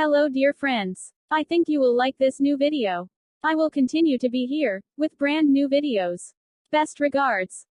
Hello dear friends. I think you will like this new video. I will continue to be here, with brand new videos. Best regards.